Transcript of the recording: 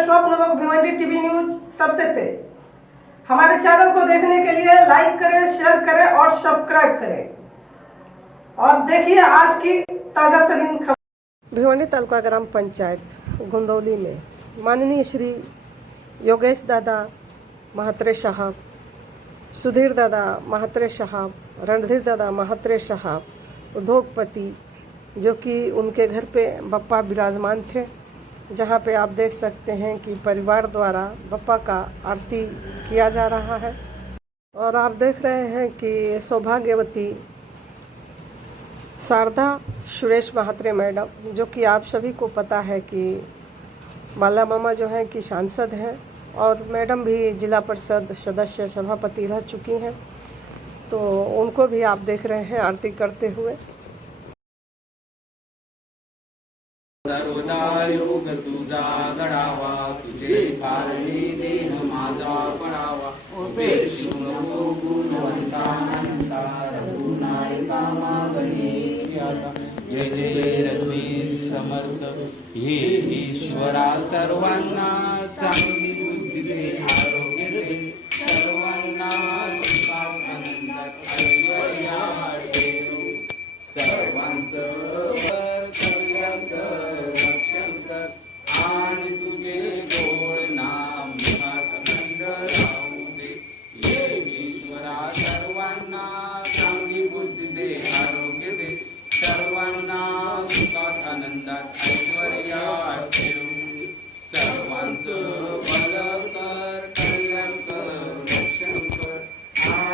स्वप्न लोग Bhiwandi TV news सबसे तेज। हमारे चैनल को देखने के लिए लाइक करें, शेयर करें और सब्सक्राइब करें। और देखिए आज की ताज़ा तरीन खबर। भिवंडी तालुका ग्राम पंचायत गुंदौली में माननीय श्री योगेश दादा महात्रे साहब, सुधीर दादा महात्रे साहब, रणधीर दादा महात्रे साहब, उद्योगपति, जो कि उनके घर पे बप्पा विराजमान थे। जहाँ पे आप देख सकते हैं कि परिवार द्वारा बप्पा का आरती किया जा रहा है। और आप देख रहे हैं कि सौभाग्यवती शारदा सुरेश महात्रे मैडम, जो कि आप सभी को पता है कि माला मामा जो हैं कि सांसद हैं, और मैडम भी जिला परिषद सदस्य, सभापति रह चुकी हैं। तो उनको भी आप देख रहे हैं आरती करते हुए। सर्वदा योग तुझा घडावा तुझे कारणी देह माझा पडावा. उपेक्षू नको गुणवंता अनंता रघुनायका मागणे जय जय रघुवीर समर्थ. हे ईश्वरा सर्वांना चांगली बुद्धी